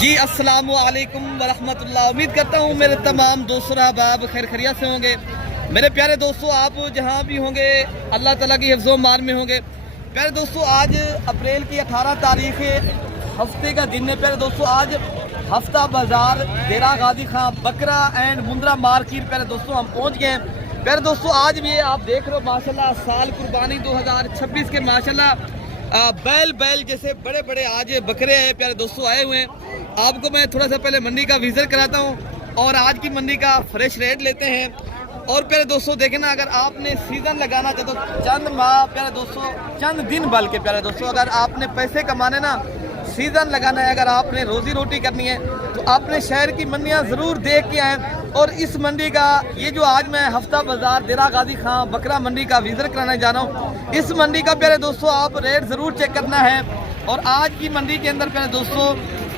जी अस्सलामु अलैकुम वरहमतुल्लाह। उम्मीद करता हूँ मेरे तमाम दोस्तों अहबाब खैर खैरियत से होंगे। मेरे प्यारे दोस्तों, आप जहाँ भी होंगे अल्लाह ताला की हिफ्ज़ो मान में होंगे। प्यारे दोस्तों, आज अप्रैल की 18 तारीख हफ्ते का दिन है। प्यारे दोस्तों, आज हफ्ता बाज़ार डेरा गाजी खां बकरा एंड मुंद्रा मार्केट प्यारे दोस्तों हम पहुँच गए हैं। प्यारे दोस्तों, आज भी आप देख रहे हो माशाल्लाह साल कुर्बानी 2026 के माशाल्लाह बैल जैसे बड़े बड़े आज बकरे हैं प्यारे दोस्तों आए हुए हैं। आपको मैं थोड़ा सा पहले मंडी का विजिट कराता हूँ और आज की मंडी का फ्रेश रेट लेते हैं। और प्यारे दोस्तों देखें ना, अगर आपने सीज़न लगाना चाहे तो चंद माह प्यारे दोस्तों, चंद दिन बल्कि प्यारे दोस्तों, अगर आपने पैसे कमाने ना सीज़न लगाना है, अगर आपने रोज़ी रोटी करनी है तो अपने शहर की मंडियाँ ज़रूर देख के आएँ। और इस मंडी का ये जो आज मैं हफ्ता बाज़ार डेरा गाजी खां बकरा मंडी का विजिट कराने जा रहा हूँ, इस मंडी का प्यारे दोस्तों आप रेट ज़रूर चेक करना है। और आज की मंडी के अंदर प्यारे दोस्तों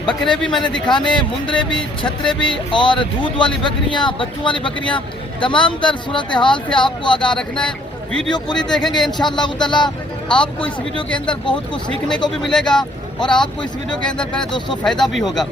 बकरे भी मैंने दिखाने, मुंदरे भी, छतरे भी और दूध वाली बकरियां, बच्चों वाली बकरियां, तमाम तर सूरत हाल से आपको आगाह रखना है। वीडियो पूरी देखेंगे इंशाअल्लाह ताला आपको इस वीडियो के अंदर बहुत कुछ सीखने को भी मिलेगा और आपको इस वीडियो के अंदर प्यारे दोस्तों फ़ायदा भी होगा।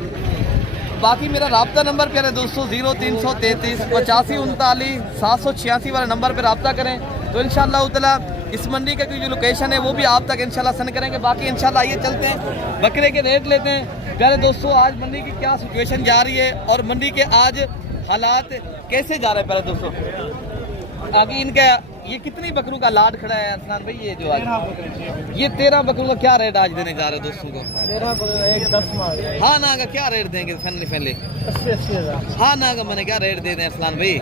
बाकी मेरा राब्ता नंबर प्यारे दोस्तों 0333 85 39 786 वाले नंबर पर राब्ता करें तो इंशाअल्लाह ताला इस मंडी का जो लोकेशन है वो भी आप तक इंशाल्लाह सेंड करेंगे। बाकी इंशाल्लाह आइए चलते हैं, बकरे के रेट लेते हैं। प्यारे दोस्तों, आज मंडी की क्या सिचुएशन जा रही है और मंडी के आज हालात कैसे जा रहे हैं प्यारे दोस्तों। आगे इनका ये कितनी बकरों का लाड खड़ा है अरसलान भाई? ये जो आज ये 13 बकरों का क्या रेट आज देने जा रहे हैं दोस्तों को? 13 हाँ ना का क्या रेट देंगे? फैनली 80 हज़ार। हाँ ना का मैंने क्या रेट दे दें अरसलान भाई?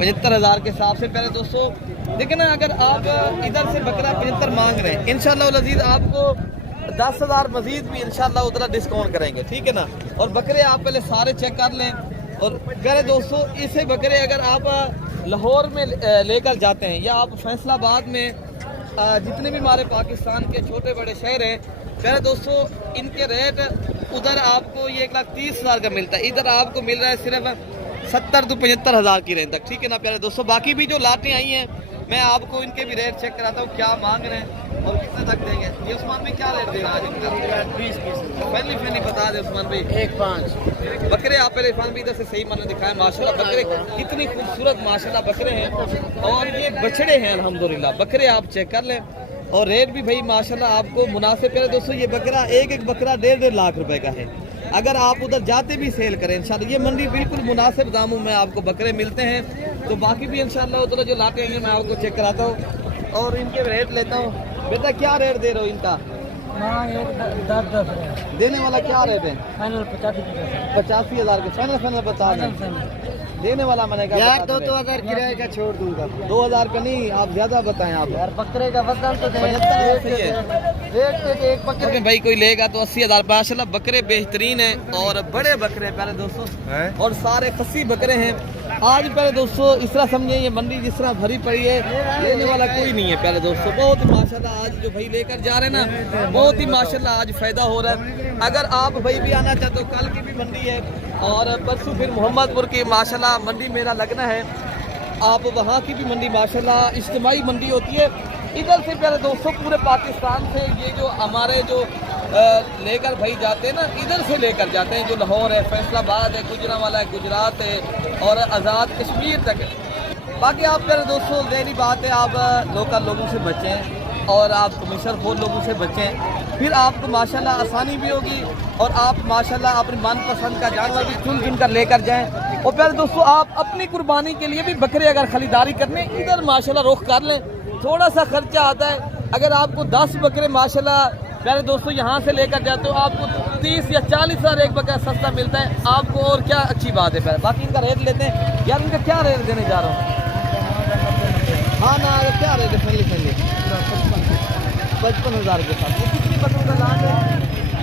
75 हज़ार के हिसाब से प्यारे दोस्तों देखिए ना, अगर आप इधर से बकरा 75 मांग रहे हैं, इंशाल्लाह अज़ीज़ आपको 10 हज़ार मजीद भी इंशाल्लाह उतना डिस्काउंट करेंगे, ठीक है ना। और बकरे आप पहले सारे चेक कर लें। और प्यारे दोस्तों, इसे बकरे अगर आप लाहौर में लेकर जाते हैं या आप फैसलाबाद में जितने भी हमारे पाकिस्तान के छोटे बड़े शहर हैं प्यारे दोस्तों, इनके रेट उधर आपको ये 1,30,000 का मिलता है, इधर आपको मिल रहा है सिर्फ 70 to 75 हज़ार की रेंज तक, ठीक है ना प्यारे दोस्तों। बाकी भी जो लाटें आई हैं मैं आपको इनके भी रेट चेक कराता हूँ क्या मांग रहे हैं और कितने तक देंगे। ये उस्मान भाई क्या रेट दे रहा है आज? 20 पहले बता दे उस्मान भाई। 1.5 बकरे आप पहले इरफान भी इधर से सही मैंने दिखाया माशाल्लाह, बकरे कितनी खूबसूरत माशाल्लाह बकरे हैं और ये बछड़े हैं अल्हम्दुलिल्लाह। बकरे आप चेक कर लें और रेट भी भाई माशाल्लाह आपको मुनासिब है दोस्तों। ये बकरा एक बकरा 1.5 लाख रुपए का है। अगर आप उधर जाते भी सेल करें इंशाल्लाह, ये मंडी बिल्कुल मुनासिब दामों में आपको बकरे मिलते हैं। तो बाकी भी इंशाल्लाह उधर जो लाते हैं मैं आपको चेक कराता हूँ और इनके रेट लेता हूँ। बेटा क्या रेट दे रहे हो इनका? हाँ, ये 10 देने वाला क्या रेट है? फाइनल 85 हज़ार के फाइनल बता दें। देने वाला मैंने कहा यार 2 हज़ार किराए का छोड़ दूंगा। 2000 का नहीं, आप ज्यादा बताएं। आप यार बकरे का वजन तो 75 सही है। एक बकरे भाई कोई लेगा तो 80 हज़ार। माशाल्लाह बकरे बेहतरीन हैं और बड़े बकरे प्यारे दोस्तों और सारे खस्सी बकरे हैं। आज प्यारे दोस्तों इस तरह समझिए ये मंडी जिस तरह भरी पड़ी है, लेने वाला कोई नहीं है प्यारे दोस्तों। बहुत ही माशाल्लाह आज जो भाई लेकर जा रहे हैं ना, बहुत ही माशाल्लाह आज फायदा हो रहा है। अगर आप भाई भी आना चाहते हो, कल की भी मंडी है और परसों फिर मोहम्मदपुर की माशाल्लाह मंडी मेरा लगना है। आप वहाँ की भी मंडी माशाल्लाह इज्तिमाई मंडी होती है। इधर से प्यारे दोस्तों पूरे पाकिस्तान से ये जो हमारे जो लेकर भाई जाते हैं ना, इधर से लेकर जाते हैं। जो लाहौर है, फैसलाबाद है, गुजरांवाला है, गुजरात है और आज़ाद कश्मीर तक है। बाकी आप प्यारे दोस्तों गहरी बात है, आप लोकल लोगों से बचें और आप कमीशन खोर लोगों से बचें, फिर आपको माशाल्लाह आसानी भी होगी और आप माशाल्लाह अपनी मनपसंद का जानवर भी चुन कर लेकर जाएं। और प्यारे दोस्तों आप अपनी कुर्बानी के लिए भी बकरे अगर खरीदारी करने इधर माशाल्लाह रुख कर लें, थोड़ा सा खर्चा आता है। अगर आपको 10 बकरे माशाल्लाह प्यारे दोस्तों यहाँ से लेकर जाते हो आपको 30 या 40 हज़ार एक बकरा सस्ता मिलता है आपको, और क्या अच्छी बात है प्यारे। बाकी इनका रेट लेते हैं यार, इनका क्या रेट देने जा रहा हूँ? हाँ ना, क्या रेट है? फैमिली 55 हज़ार के साथ। ये कितनी बकरों का लाट है?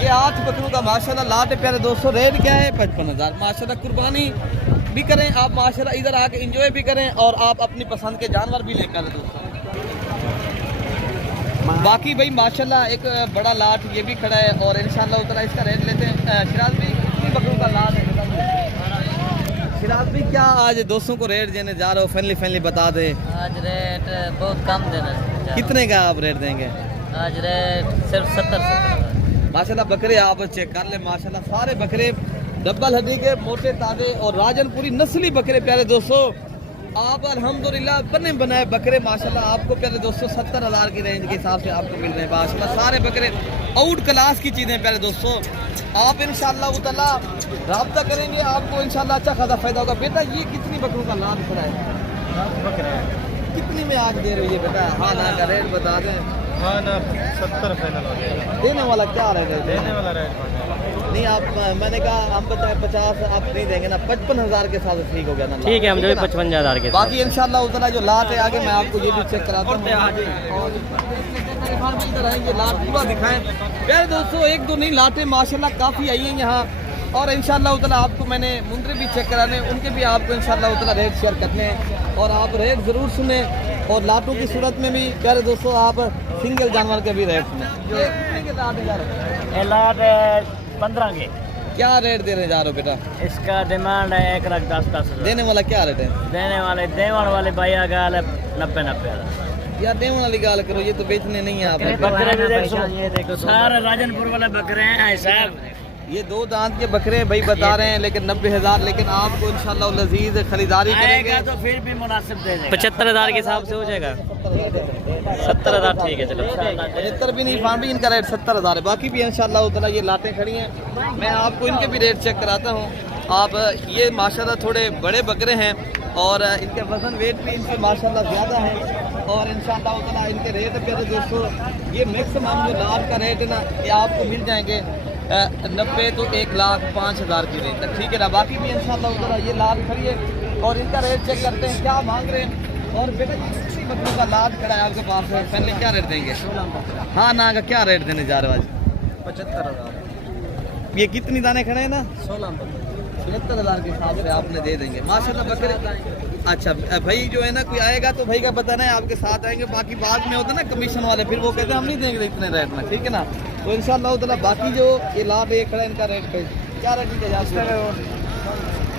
ये 8 बकरों का माशाल्लाह लाट है प्यारे दोस्तों। रेट क्या है? 55 हज़ार। माशाल्लाह कुर्बानी भी करें आप माशाल्लाह, इधर आके एंजॉय भी करें और आप अपनी पसंद के जानवर भी लेकर दोस्तों। बाकी भाई माशाल्लाह एक बड़ा लाट ये भी खड़ा है और इंशाल्लाह उतना इसका रेट लेते हैं। शिराज भाई कितनी बकरों का लाट है? शिराज भाई क्या आज दोस्तों को रेट देने जा रहे हो? फैनली बता दे। आज रेट बहुत कम देना। कितने का आप रेट देंगे? आज रेट सिर्फ 70 माशाल्लाह बकरे आप चेक कर ले, माशाल्लाह सारे बकरे डबल हड्डी के मोटे ताजे और राजनपुरी नस्ली बकरे प्यारे दोस्तों। आप अल्हम्दुलिल्लाह बने बनाए बकरे माशाल्लाह आपको प्यारे दोस्तों 70,000 की रेंज के हिसाब से आपको मिल रहे हैं माशाल्लाह। सारे बकरे आउट क्लास की चीज़ें प्यारे दोस्तों। आप इंशाअल्लाह ताला राब्ता करेंगे आपको इंशाअल्लाह अच्छा खासा फायदा होगा। बेटा ये कितनी बकरों का लाभ खड़ा है, कितनी में आज दे रही है बेटा? हाँ ना का रेट बता दें। हाँ ना 70 फाइनल हो गया। देने वाला क्या रहेगा? देने वाला रेट नहीं आप मैंने कहा हम बताए 50 आप नहीं देंगे ना, 55,000 के साथ ठीक हो गया ना? ठीक है, हम जो 55,000 के। बाकी इंशाल्लाह उतना जो लाट है आगे मैं आपको ये भी चेक कराता हूँ। ये लाट पूरा दिखाएं प्यारे दोस्तों। एक दो नहीं लाटें माशाल्लाह काफ़ी आई हैं यहाँ और इंशाल्लाह उतना आपको मैंने मुंदरे भी चेक कराने, उनके भी आपको इंशाल्लाह उतना रेट शेयर करने हैं और आप रेट ज़रूर सुने। और लाटों की सूरत में भी प्यारे दोस्तों आप सिंगल जानवर के भी रेट सुने। ये कितने के लाट है? लाट 15 के। क्या रेट देने जा रहे हो बेटा? इसका डिमांड है 1,10,10,000। देने वाला क्या रेट है? देने वाले भैया गाल 90,000। यार देने वाली गाल करो, ये तो बेचने नहीं है आप। बकरे भी देखो सारे राजनपुर वाले बकरे हैं साहब। ये 2 दांत के बकरे भाई बता रहे हैं लेकिन 90,000, लेकिन आपको इंशाल्लाह लजीज खरीदारी करेंगे तो फिर भी मुनासिब दे देंगे। 75,000 के हिसाब से हो जाएगा। 70,000 ठीक है चलो। 75 भी नहीं फान भी इनका रेट 70,000 है। बाकी भी इंशाल्लाह उतना ये लाटें खड़ी हैं, मैं आपको इनके भी रेट चेक कराता हूँ। आप ये माशाल्लाह थोड़े बड़े बकरे हैं और इनके वजन वेट भी इनके माशाल्लाह ज़्यादा है और इंशाल्लाह उतना इनके रेट प्यारे दोस्तों। ये मैक्सिमम जो लाट का रेट है ना ये आपको मिल जाएंगे 90 तो 1,05,000 की रेंज तक, ठीक है ना? बाकी भी इंशाल्लाह उधर ये लाट खड़ी है और इनका रेट चेक करते हैं क्या मांग रहे हैं। और बेटा किसी बकरों का लाट खड़ा है आपके पास है, पहले क्या रेट देंगे? हाँ ना का क्या रेट देने जा रहे हो आज? 75,000। ये कितनी दाने खड़े हैं ना? 16,000 के हिसाब से आपने दे देंगे माशाल्लाह बकरे। अच्छा भाई जो है ना कोई आएगा तो भाई का बताना है आपके साथ आएंगे, बाकी बाद में होता है ना कमीशन वाले, फिर वो कहते हैं हम नहीं देंगे इतने रेट में, ठीक है ना? तो इंशाल्लाह उतना बाकी जो ये लाभ एक खड़ा है इनका रेट क्या रेट दिया जा रहा है?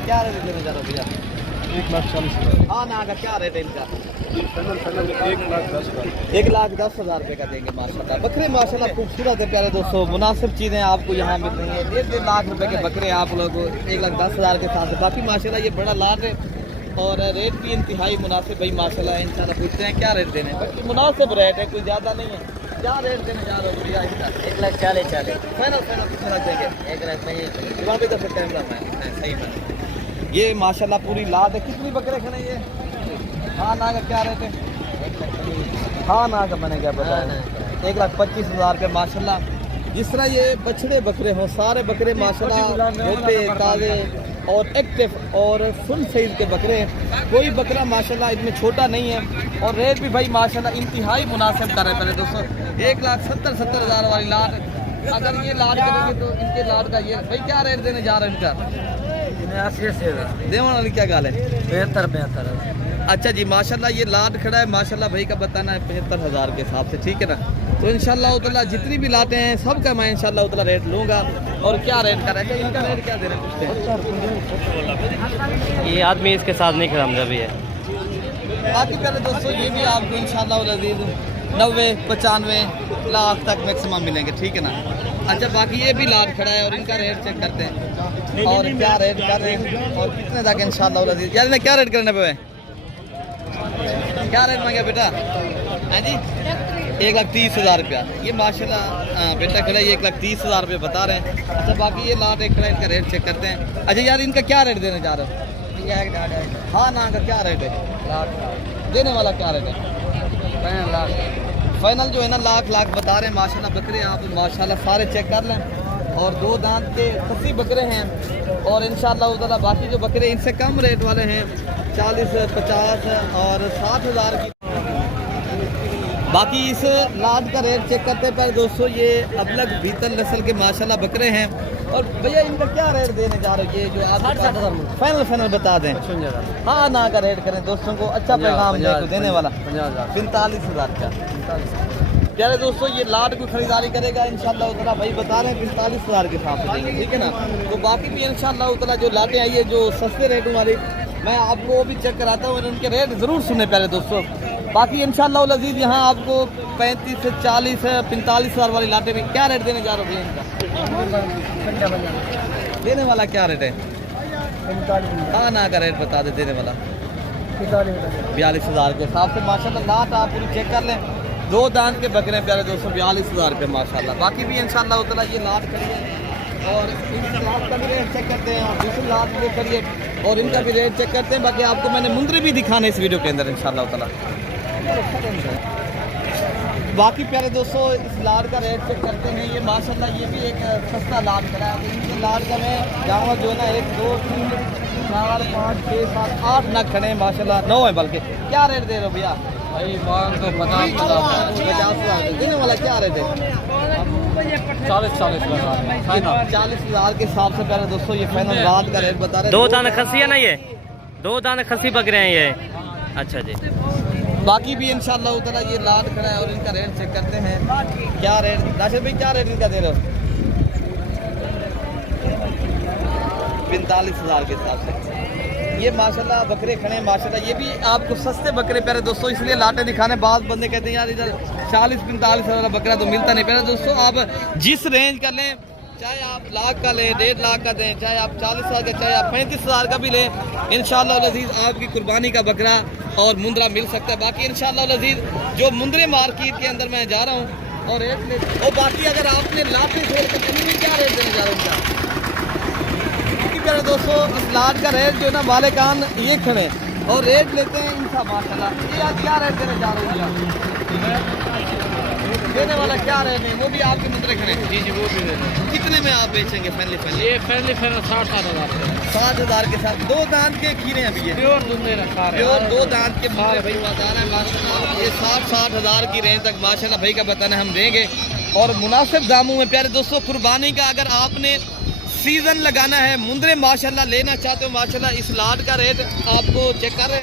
क्या रेट देने जा रहा है भैया? 1,40,000। हाँ ना का क्या रेट है इनका? 1,10,000। 1,10,000 रुपये का देंगे माशाल्लाह। बकरे माशाल्लाह खूबसूरत है प्यारे दोस्तों, मुनासिब चीज़ें आपको यहाँ मिल रही हैं। 1.5 लाख रुपए के बकरे आप लोग 1,10,000 के साथ। बाकी माशाल्लाह ये बड़ा लाट है और रेट भी इंतहाई मुनासिब भाई माशाल्लाह। इंशाल्लाह पूछते हैं क्या रेट देने हैं, बाकी मुनासिब रेट है, कोई ज़्यादा नहीं है। क्या रेट देने जा रहे हो भैया इसका? 1,40,000। फाइनल कितना लग जाएंगे? 1,05,000। वहाँ पे तो फिर कैमरा मैन सही बना। ये माशाल्लाह पूरी लाट है। कितनी बकरे खड़े हैं ये? हाँ ना का क्या रेट है? हाँ ना का मैंने क्या बताया? 1,25,000 रुपये माशाल्लाह। जिस तरह ये बछड़े बकरे हों, सारे बकरे माशाल्लाह मोटे ताज़े और एक्टिव और फुल साइज के बकरे हैं। कोई बकरा माशाल्लाह इनमें छोटा नहीं है और रेट भी भाई माशाल्लाह इंतहाई मुनासिब कर रहे हैं दोस्तों। 1,70,000 वाली लाट, अगर ये लाट करेंगे तो इनके लाट का ये भाई क्या रेट देने जा रहे हैं इनका? 80,000। देवन वाली क्या गाल है? 75,000। अच्छा जी माशाल्लाह ये लाट खड़ा है माशाल्लाह भाई का बताना है 75,000 के हिसाब से, ठीक है ना? तो इंशाल्लाह उतला जितनी भी लाते हैं सबका मैं इंशाल्लाह उतला रेट लूँगा। और क्या रेट का रहेगा इनका? रेट क्या दे रहे पूछते हैं? ये आदमी इसके साथ नहीं खड़ा भी है। बाकी पहले दोस्तों ये भी आपको इंशाल्लाह अज़ीज़ 90-95 लाख तक मैक्सिमम मिलेंगे, ठीक है ना? अच्छा बाकी ये भी लाट खड़ा है और इनका रेट चेक करते हैं और क्या रेट कर रहे हैं और कितने तक इंशाल्लाह अज़ीज़। यार इन्हें क्या रेट करने पे? क्या रेट मांगे बेटा? हाँ जी 1,30,000 रुपया। ये माशाल्लाह बेटा खड़ा है, 1,30,000 रुपये बता रहे हैं। अच्छा बाकी ये लाट एक खड़ा है, इनका रेट चेक करते हैं। अच्छा यार इनका क्या रेट देने जा रहे हो? हाँ ना का क्या रेट है? देने वाला क्या रेट है? फाइनल जो है ना लाख बता रहे हैं माशाल्लाह। बकरे आप माशाल्लाह सारे चेक कर लें और 2 दांत के 80 बकरे हैं और इंशाल्लाह उधर बाकी जो बकरे इनसे कम रेट वाले हैं 40, 50 और 60,000 की। बाकी इस लाट का रेट चेक करते हैं पर दोस्तों ये अबलग भीतर नस्ल के माशाल्लाह बकरे हैं। और भैया इनका क्या रेट देने जा रहे हो? ये जो आप फाइनल बता दें। हाँ ना का रेट करें दोस्तों को अच्छा पैगाम देने वाला 45,000 का। प्यारे दोस्तों ये लाट को खरीदारी करेगा इंशाल्लाह उतना भाई बता रहे हैं 45,000 के हिसाब से देंगे, ठीक है ना? तो बाकी भी इंशाल्लाह उतना जो लाटें आई है जो सस्ते रेटों वाली मैं आपको भी चेक कराता हूँ, उनके रेट ज़रूर सुने प्यारे दोस्तों। बाकी इंशाल्लाह अज़ीज़ यहाँ आपको 35 से 40 45,000 वाली लाटें भी क्या रेट देने जा रहे हो भैया इनका? देने वाला क्या रेट है? हाँ ना का रेट बता दे देने वाला 42,000 के हिसाब से माशाल्लाह। लाट आप पूरी चेक कर लें, 2 दांत के बकरे प्यारे दोस्तों 42,000 रुपये माशाल्लाह। बाकी भी इंशाल्लाह उतना ये लाट खड़ी है और इस लाट का भी रेट चेक करते हैं और दूसरी लाट भी करिए और इनका भी रेट चेक करते हैं। बाकी आपको मैंने मुंदरी भी दिखाने इस वीडियो के अंदर इंशाल्लाह ताला। बाकी प्यारे दोस्तों इस लाट का रेट चेक करते हैं। ये माशाल्लाह ये भी एक सस्ता लाट खड़ा है। इनके लाट का मैं जाऊँगा जो है ना 1 2 3 4 5 6 7 8 नग खड़े हैं माशाल्लाह, 9 है बल्कि। क्या रेट दे रहे हो भैया? भाई मांग तो 50,000 देने वाला क्या रेट है? 40,000 40,000 के हिसाब से प्यारे दोस्तों ये फाइनल रात का रेट बता रहे हैं। 2 दान खसी है ना ये? 2 दान खसी बकरे हैं ये। अच्छा जी। बाकी भी इंशाल्लाह उतना ये लाट खड़ा है और इनका रेट चेक करते हैं। क्या रेट राशिद भाई क्या रेट इनका दे रहे हो? 45,000 के हिसाब से ये माशाल्लाह बकरे खड़े हैं माशाल्लाह। ये भी आपको सस्ते बकरे प्यारे दोस्तों इसलिए लाटे दिखाने। बाद बंदे कहते हैं यार इधर 40-45 वाला बकरा तो मिलता नहीं। प्यारे दोस्तों आप जिस रेंज का लें, चाहे आप लाख का लें, 1.5 लाख का दें, चाहे आप 40,000 का, चाहे आप 35,000 का भी लें, इंशाल्लाह अज़ीज़ आपकी कुर्बानी का बकरा और मुंद्रा मिल सकता है। बाकी इंशाल्लाह अज़ीज़ जो मुंद्रे मार्केट के अंदर मैं जा रहा हूँ और रेट ले और बाकी अगर आपने लाटे सेल करते हैं क्या रेट देने जा रहे हैं इनका? प्यारे दोस्तों इस लाट का रेट जो है ना मालिकान ये खड़े और रेट लेते हैं इनका माशाल्लाह। ये आज क्या रेट देने जा रहे हैं? देने वाला क्या रेट है? वो भी आपके मुद्रे खड़े? जी जी वो भी दे दें। कितने में आप बेचेंगे? फाइनली ये फैमिली 60,000 60,000 के साथ 2 दांत के खीरे हैं अभी ये प्योर दूध रखा प्योर 2 दांत के मुद्रे भाई बाजार है माशाल्लाह। ये 60,000 की रेंज तक माशाल्लाह भाई का बताना हम देंगे और मुनासिब दामों में। प्यारे दोस्तों कुर्बानी का अगर आपने सीजन लगाना है, मुंदरे माशाल्लाह लेना चाहते हो माशाल्लाह, इस लाट का रेट आपको चेक कर रहे हैं।